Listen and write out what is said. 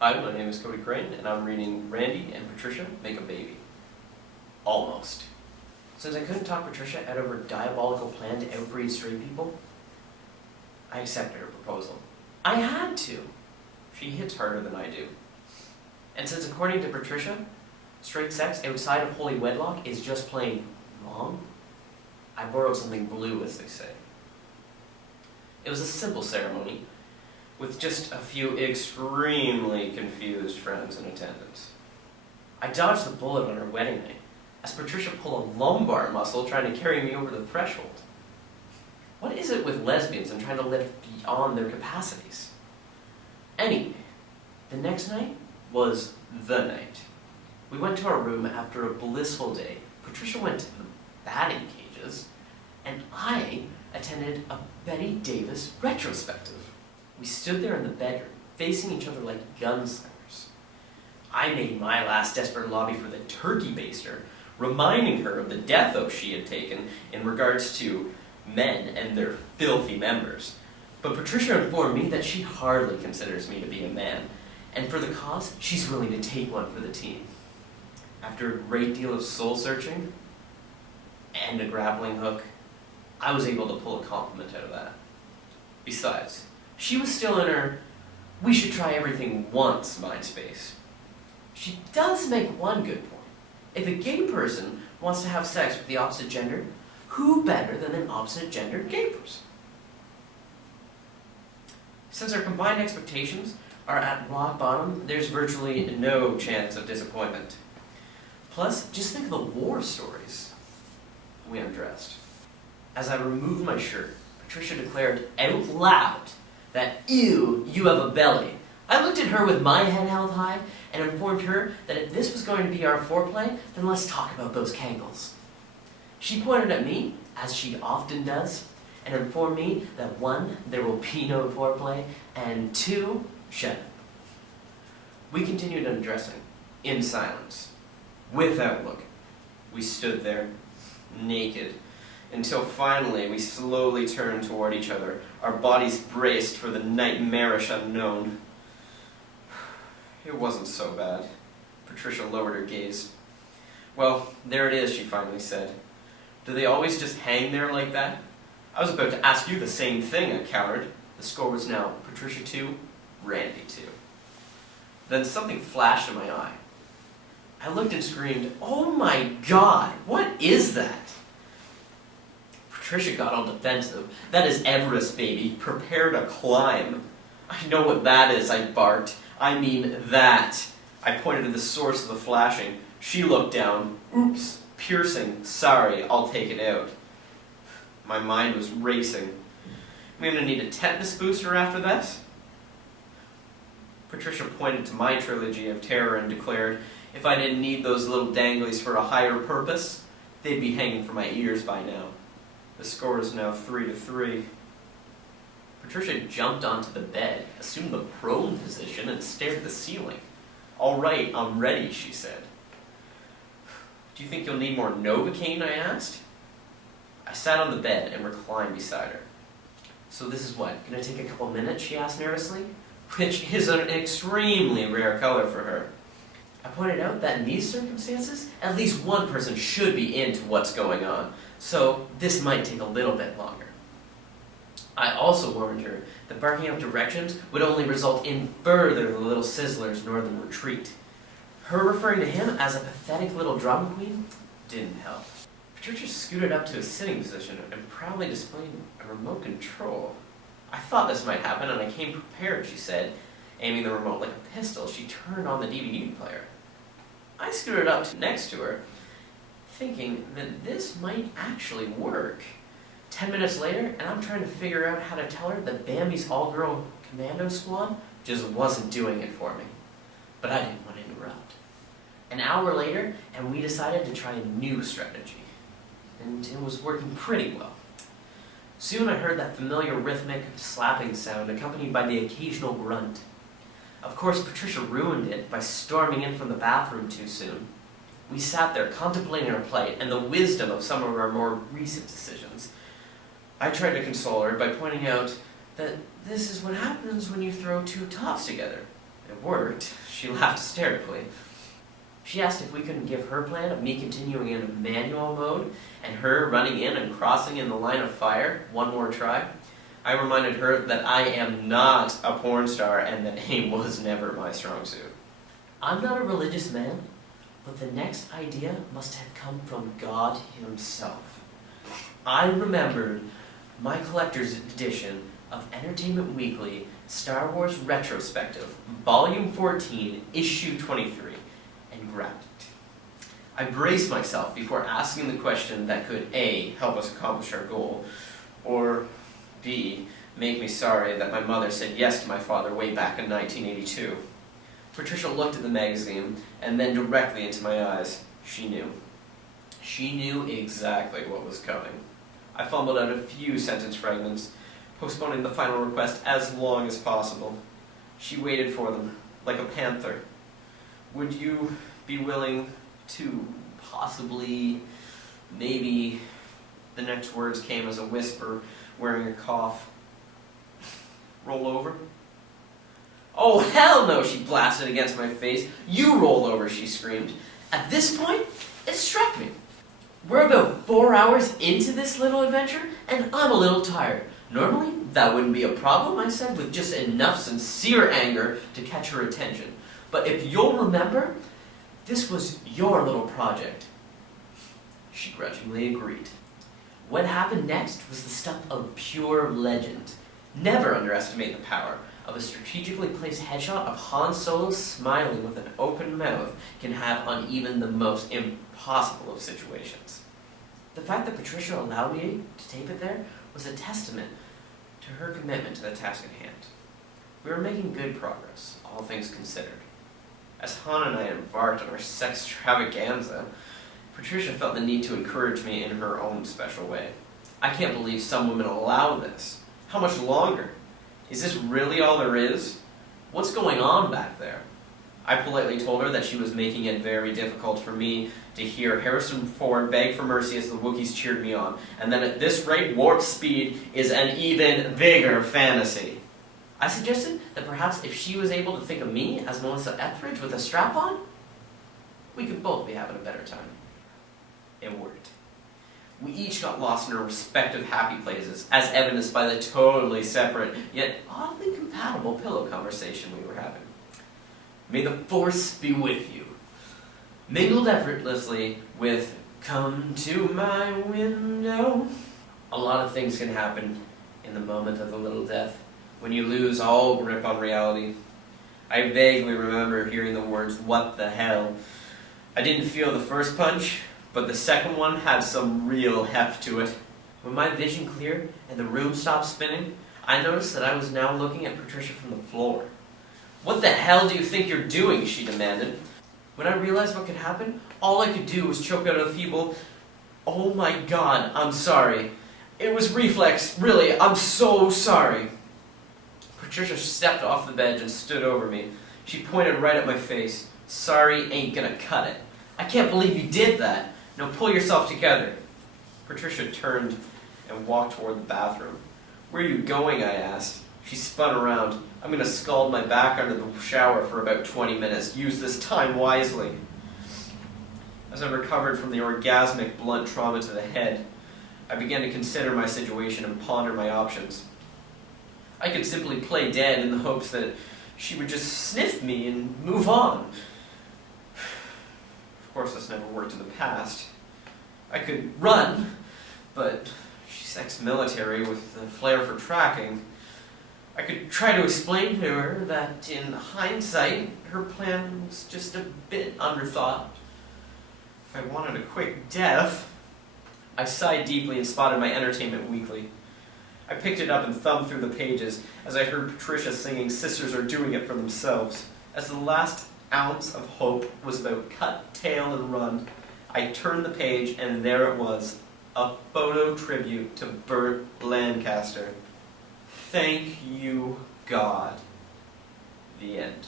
Hi, my name is Cody Crain, and I'm reading Randy and Patricia Make a Baby. Almost. Since I couldn't talk Patricia out of her diabolical plan to outbreed straight people, I accepted her proposal. I had to. She hits harder than I do. And since according to Patricia, straight sex outside of holy wedlock is just plain wrong, I borrowed something blue, as they say. It was a simple ceremony, with just a few extremely confused friends in attendance. I dodged the bullet on her wedding night, as Patricia pulled a lumbar muscle trying to carry me over the threshold. What is it with lesbians and trying to live beyond their capacities? Anyway, the next night was the night. We went to our room after a blissful day. Patricia went to the batting cages, and I attended a Betty Davis retrospective. We stood there in the bedroom, facing each other like gunslingers. I made my last desperate lobby for the turkey baster, reminding her of the death oath she had taken in regards to men and their filthy members. But Patricia informed me that she hardly considers me to be a man, and for the cause, she's willing to take one for the team. After a great deal of soul-searching and a grappling hook, I was able to pull a compliment out of that. Besides, she was still in her we should try everything once mind space. She does make one good point. If a gay person wants to have sex with the opposite gender, who better than an opposite gender gay person? Since our combined expectations are at rock bottom, there's virtually no chance of disappointment. Plus, just think of the war stories. We undressed. As I removed my shirt, Patricia declared out loud that, "Ew, you have a belly." I looked at her with my head held high and informed her that if this was going to be our foreplay, then let's talk about those kegels. She pointed at me, as she often does, and informed me that 1, there will be no foreplay, and 2, shut up. We continued undressing, in silence, without looking. We stood there, naked, until finally we slowly turned toward each other, our bodies braced for the nightmarish unknown. It wasn't so bad. Patricia lowered her gaze. "Well, there it is," she finally said. "Do they always just hang there like that?" I was about to ask you the same thing, I countered. The score was now Patricia 2, Randy 2. Then something flashed in my eye. I looked and screamed, "Oh my God, what is that?" Patricia got all defensive. "That is Everest, baby. Prepare to climb." "I know what that is," I barked. "I mean that." I pointed to the source of the flashing. She looked down. "Oops, piercing. Sorry, I'll take it out." My mind was racing. "I'm going to need a tetanus booster after that?" Patricia pointed to my trilogy of terror and declared, if I didn't need those little danglies for a higher purpose, they'd be hanging from my ears by now. The score is now 3-3. Patricia jumped onto the bed, assumed the prone position, and stared at the ceiling. "All right, I'm ready," she said. "Do you think you'll need more Novocaine?" I asked. I sat on the bed and reclined beside her. "So this is what, gonna take a couple minutes?" she asked nervously, which is an extremely rare color for her. I pointed out that in these circumstances, at least one person should be into what's going on, so this might take a little bit longer. I also warned her that barking out directions would only result in further the little sizzler's northern retreat. Her referring to him as a pathetic little drama queen didn't help. Patricia scooted up to a sitting position and proudly displayed a remote control. "I thought this might happen and I came prepared," she said. Aiming the remote like a pistol, she turned on the DVD player. I scooted up next to her, thinking that this might actually work. 10 minutes later, and I'm trying to figure out how to tell her that Bambi's all-girl commando squad just wasn't doing it for me. But I didn't want to interrupt. An hour later, and we decided to try a new strategy. And it was working pretty well. Soon I heard that familiar rhythmic slapping sound accompanied by the occasional grunt. Of course, Patricia ruined it by storming in from the bathroom too soon. We sat there contemplating our plight and the wisdom of some of our more recent decisions. I tried to console her by pointing out that this is what happens when you throw two tops together. It worked. She laughed hysterically. She asked if we couldn't give her plan of me continuing in manual mode and her running in and crossing in the line of fire one more try. I reminded her that I am not a porn star and that aim was never my strong suit. I'm not a religious man, but the next idea must have come from God himself. I remembered my collector's edition of Entertainment Weekly Star Wars Retrospective, Volume 14, Issue 23, and grabbed it. I braced myself before asking the question that could A, help us accomplish our goal, or B, make me sorry that my mother said yes to my father way back in 1982. Patricia looked at the magazine and then directly into my eyes. She knew. She knew exactly what was coming. I fumbled out a few sentence fragments, postponing the final request as long as possible. She waited for them, like a panther. Would you be willing to possibly, maybe, the next words came as a whisper, wearing a cough, roll over? Oh, hell no, she blasted against my face. You roll over, she screamed. At this point, it struck me. We're about 4 hours into this little adventure, and I'm a little tired. Normally, that wouldn't be a problem, I said, with just enough sincere anger to catch her attention. But if you'll remember, this was your little project. She grudgingly agreed. What happened next was the stuff of pure legend. Never underestimate the power of a strategically placed headshot of Han Solo smiling with an open mouth can have on even the most impossible of situations. The fact that Patricia allowed me to tape it there was a testament to her commitment to the task at hand. We were making good progress, all things considered. As Han and I embarked on our sex extravaganza, Patricia felt the need to encourage me in her own special way. I can't believe some women allow this. How much longer? Is this really all there is? What's going on back there? I politely told her that she was making it very difficult for me to hear Harrison Ford beg for mercy as the Wookiees cheered me on, and that at this rate, warp speed is an even bigger fantasy. I suggested that perhaps if she was able to think of me as Melissa Etheridge with a strap on, we could both be having a better time. It worked. We each got lost in our respective happy places, as evidenced by the totally separate, yet oddly compatible pillow conversation we were having. May the Force be with you. Mingled effortlessly with, come to my window. A lot of things can happen in the moment of a little death, when you lose all grip on reality. I vaguely remember hearing the words, what the hell. I didn't feel the first punch, but the second one had some real heft to it. When my vision cleared and the room stopped spinning, I noticed that I was now looking at Patricia from the floor. What the hell do you think you're doing? She demanded. When I realized what could happen, all I could do was choke out a feeble, oh my God, I'm sorry. It was reflex, really, I'm so sorry. Patricia stepped off the bench and stood over me. She pointed right at my face. Sorry ain't gonna cut it. I can't believe you did that. Now pull yourself together. Patricia turned and walked toward the bathroom. Where are you going? I asked. She spun around. I'm going to scald my back under the shower for about 20 minutes. Use this time wisely. As I recovered from the orgasmic blunt trauma to the head, I began to consider my situation and ponder my options. I could simply play dead in the hopes that she would just sniff me and move on. Of course, this never worked in the past. I could run, but she's ex-military with the flair for tracking. I could try to explain to her that, in hindsight, her plan was just a bit underthought. If I wanted a quick death, I sighed deeply and spotted my Entertainment Weekly. I picked it up and thumbed through the pages as I heard Patricia singing Sisters Are Doing It For Themselves. As the last ounce of hope was about cut, tail, and run, I turned the page and there it was, a photo tribute to Burt Lancaster. Thank you, God. The end.